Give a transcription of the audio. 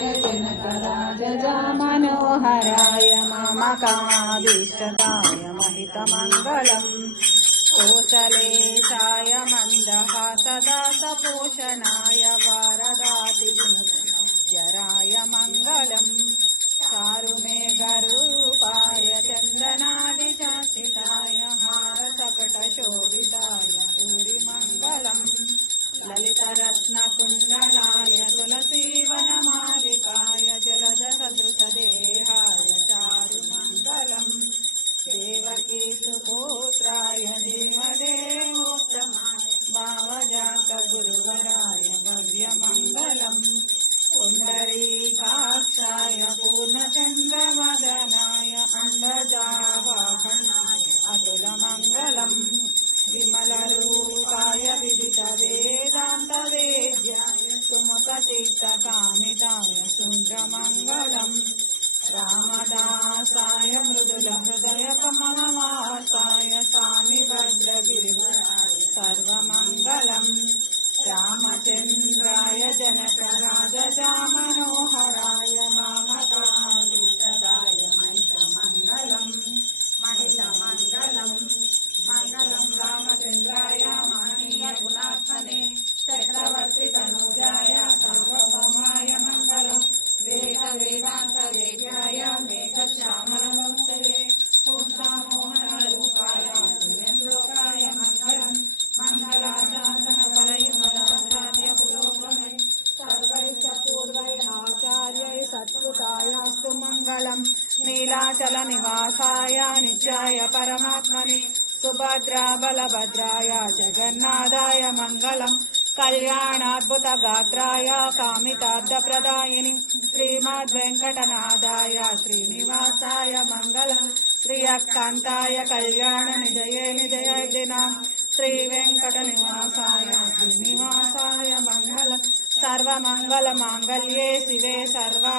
जनकराजजा मनोहराय ममकाभीष्टदाय महितमङ्गलम् कोसलेशाय मन्दहासदासपोषणाय वारदातिविनुतराय मङ्गलम् चारुमेघरूपाय चन्दनादिशासिताय हारसकटशोभिताय भूरिमङ्गलम् ललितरत्नकुण्डलाय तुलसीवनमालिकाय जलदसदृशदेहाय चारुमङ्गलम् देवकीसुपुत्राय देवदेवोत्तमाय भावजातगुरुवराय भव्यमङ्गलम् पुण्डरीकाक्षाय पूर्णचन्द्रवदनाय अण्डजावाहनाय अतुलमङ्गलम् विमलरूपाय विदितवेदान्तवेद्याय सुमुखचित्तकामिताय शुभ्रमङ्गलम् रामदासाय मृदुलहृदयकमलवासाय स्वामी भद्रगिरिवराय सर्वमङ्गलम् रामचन्द्राय जनकराजजा मनोहराय ममकाभीष्टदाय महितमङ्गलम् मङ्गलम् रामचन्द्राय महनीय गुणात्मने चक्रवर्तितनुजाय सार्वभौमाय मङ्गलम् वेदान्तवेद्याय मेघश्यामलमूर्तये पुंसामोहनरूपाय पुण्यश्लोकाय मङ्गलम् मङ्गलाशासनपरैर्मदाचार्य पुरोगमै सर्वैश्च पूर्वैः आचार्यैः सत्कृतायास्तु मङ्गलम् नीलाचलनिवासाय नित्याय परमात्मने सुभद्राबलभद्राय जगन्नाथाय मङ्गलम् कल्याणाद्भुतगात्राय कामितार्थप्रदायिनि श्रीमद्वेङ्कटनाथाय श्रीनिवासाय मङ्गलम् श्रियकान्ताय कल्याणनिधये निधयदिनाम् श्रीवेङ्कटनिवासाय श्रीनिवासाय मङ्गलम् सर्वमङ्गलमाङ्गल्ये शिवे सर्व